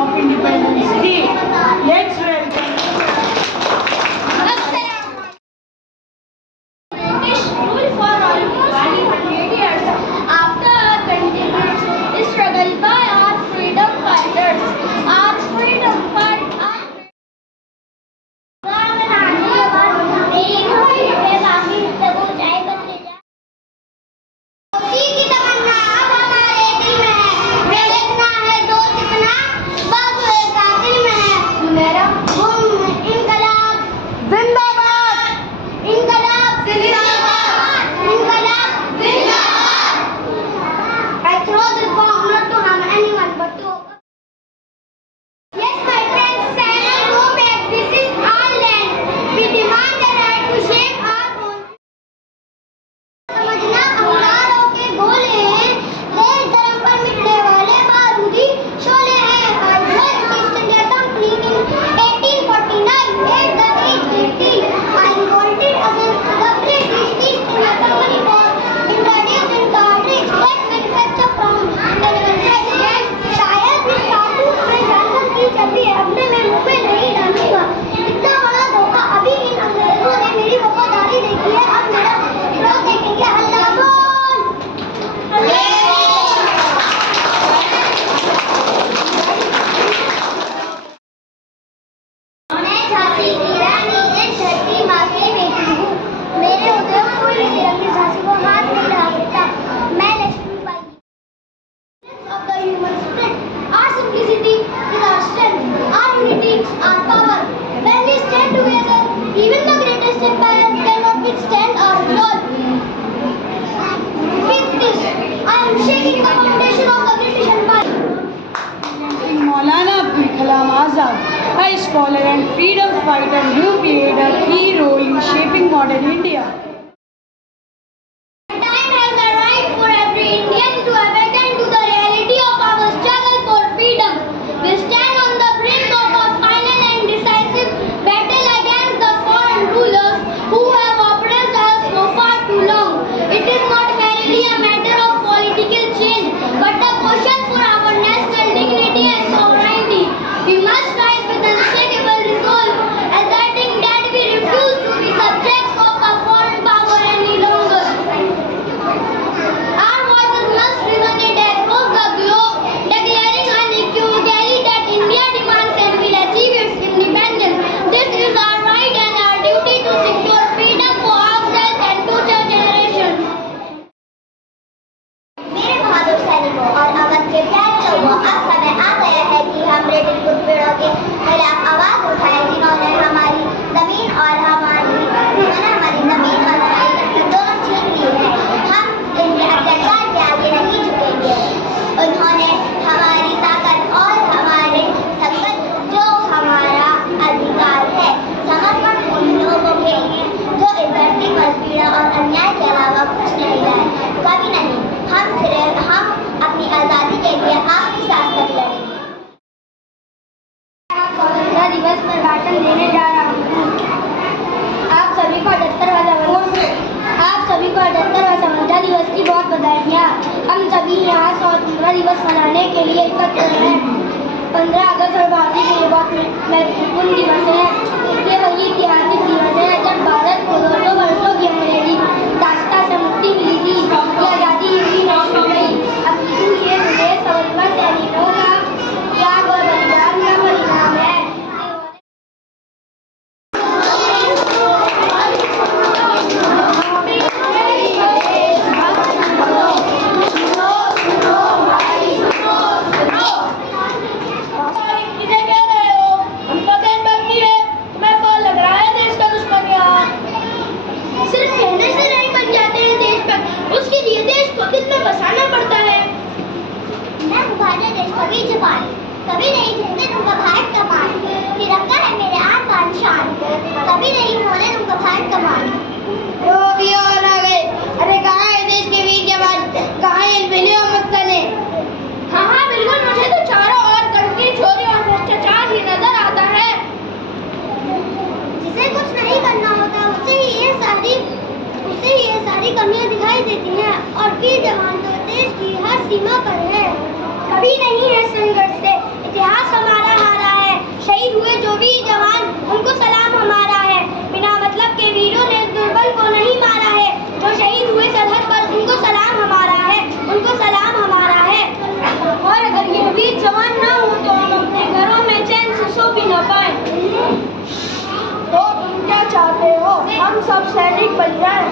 of Independence Day. Let's welcome. British rule for almost 200 years. After a continuous struggle by our freedom fighters, our freedom fight. Even the greatest empire cannot withstand our growth. With this, I am shaking the foundation of the British Empire. Maulana Abdul Kalam Azad, a scholar and freedom fighter who played a key role in shaping modern India. The time has arrived for every Indian to awaken to the reality of our struggle for freedom. We stand on the brink of a final and decisive battle against the foreign rulers who have oppressed us for far too long. It is not merely a matter of political change, but a question for our national dignity and sovereignty. We must rise with unshakable resolve, asserting that we refuse to be subjects of a foreign power any longer. Our voices must resonate across the globe, declaring unequivocally that India demands and will achieve its independence. This is our right and our duty to secure freedom for ourselves and future generations. मेरे बहादुर सैनिकों और अवध के प्यारे लोगों, अब समय आ गया है कि हम ब्रिटिश घुसपैठियों के खिलाफ आवाज उठाएं, जिन्होंने हमारी जमीन और हमारी दोनों छीन ली है। हम इनके अत्याचार के आगे नहीं झुकेंगे। उन्होंने हमारी ताकत और हमारे संकट जो हमारा अधिकार है समर्पण उन लोगों के लिए जो इस धरती पर पीड़ा और अन्याय के अलावा कुछ नहीं है। कभी नहीं। हम अपनी आजादी के लिए आखिरी सांस तक लड़ेंगे। स्वतंत्रता दिवस पर भाषण देने जा रहा हूँ। आप सभी को 78वां स्वतंत्रता दिवस की बहुत बधाइयाँ। हम सभी यहाँ स्वतंत्रता दिवस मनाने के लिए एकत्र हैं। 15 अगस्त और भारतीय के लिए बहुत महत्वपूर्ण दिवस है। ये वही ऐतिहासिक दिवस है जब भारत को 200 वर्षों की अंग्रेजी दास्ता से मुक्ति मिली थी। ये आज़ादी भी नहीं मिल गई। अब ये मुझे स्वतंत्रता सैनिकों का त्याग और बलिदान का परिणाम है। कभी नहीं झंडे तुमका भारत का मान, तिरंगा है मेरे आन बान शान, कभी नहीं होने तुमका भारत का मान। रोगी और आ गए, अरे कहाँ है देश के वीर जवान, कहाँ है एलबेनी और मस्ताने? हाँ बिल्कुल, मुझे तो चारों ओर कंट्री चोरी और भ्रष्टाचार ही नजर आता है। जिसे कुछ नहीं करना होता उसे ही ये सारी कमियां दिखाई देती हैं और वीर जवान तो देश की हर सीमा पर है। कभी नहीं है संघर्ष से इतिहास हमारा हम सब सैनिक बन जाए।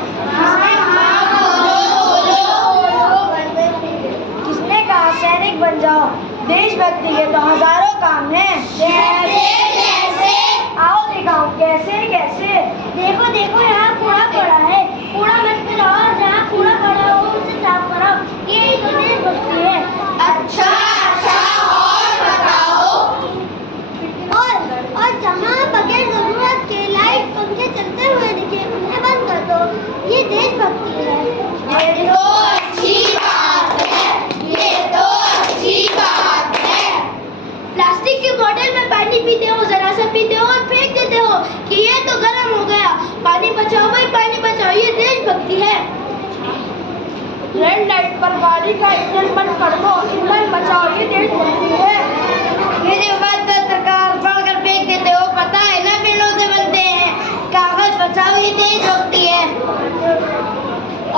किसने कहा सैनिक बन जाओ? देशभक्ति के तो हजारों काम हैं। जैसे आओ दिखाओ कैसे कैसे। देखो देखो यहाँ कूड़ा पड़ा है, कूड़ा मत फैलाओ और जहाँ कूड़ा पड़ा हो उसे साफ कराओ। यही तो देशभक्ति है। अच्छा और बताओ। और जहाँ बगैर जरूरत के लाइट पंखे चलते हुए दिखे उन्हें बंद कर दो। ये देशभक्ति है। ये तो अच्छी बात है। ये तो अच्छी बात है। प्लास्टिक के बोतल में पानी पीते हो, जरा सा पीते हो और फेंक देते हो कि ये तो गर्म हो गया। पानी बचाओ भाई, पानी बचाओ, ये देशभक्ति है। रेड लाइट पर गाड़ी का इंजन बंद कर दो, ईंधन बचाओ, ये देशभक्ति है। ये जो बात तो सरकार पढ़कर फेंक देते हो, पता है ना पेड़ों से बनते हैं। कागज बचाओ, ये देशभक्ति है।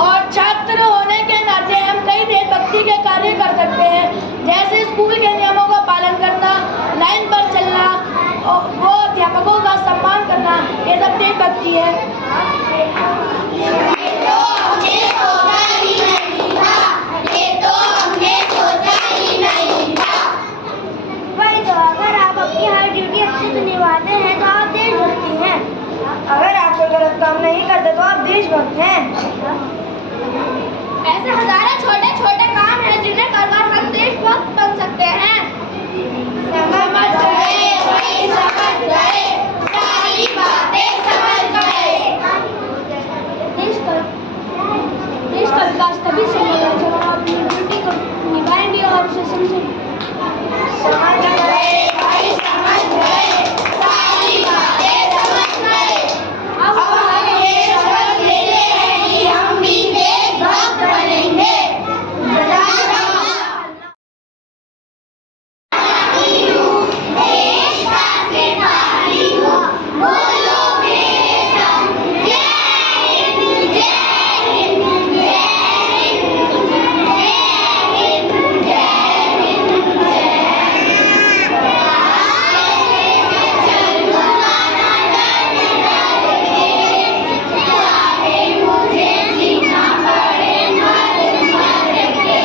और छात्र होने के नाते हम कई देशभक्ति के कार्य कर सकते हैं, जैसे स्कूल के नियमों का पालन करना, लाइन पर चलना और वो अध्यापकों का सम्मान करना, ये सब देशभक्ति है। वही तो, अगर आप अपनी हर ड्यूटी अच्छे से निभाते हैं तो आप देशभक्ति हैं। अगर आप कोई गलत काम नहीं करते तो आप देशभक्त हैं। ऐसे हजारों छोटे छोटे काम हैं जिन्हें करकर हम देशभक्त बन सकते हैं। समझ गए भाई, समझ गए, सारी बातें समझ गए। देश का विकास तभी संभव है जब हम अपनी ड्यूटी को निभाएंगे और उसे समझेंगे। समझ गए भाई, समझ गए, सारी बातें समझ गए। अब हम ये शपथ लेते हैं कि हम भी देशभक्त बनेंगे। देश का सिपाही हूँ, बोलो मेरे संग, जय हिंद, जय हिंद, जय हिंद, जय हिंद, जय हिंद, चाहे मुझे जीना पड़े मर मर के।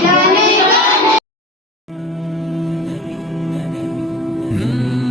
जन गण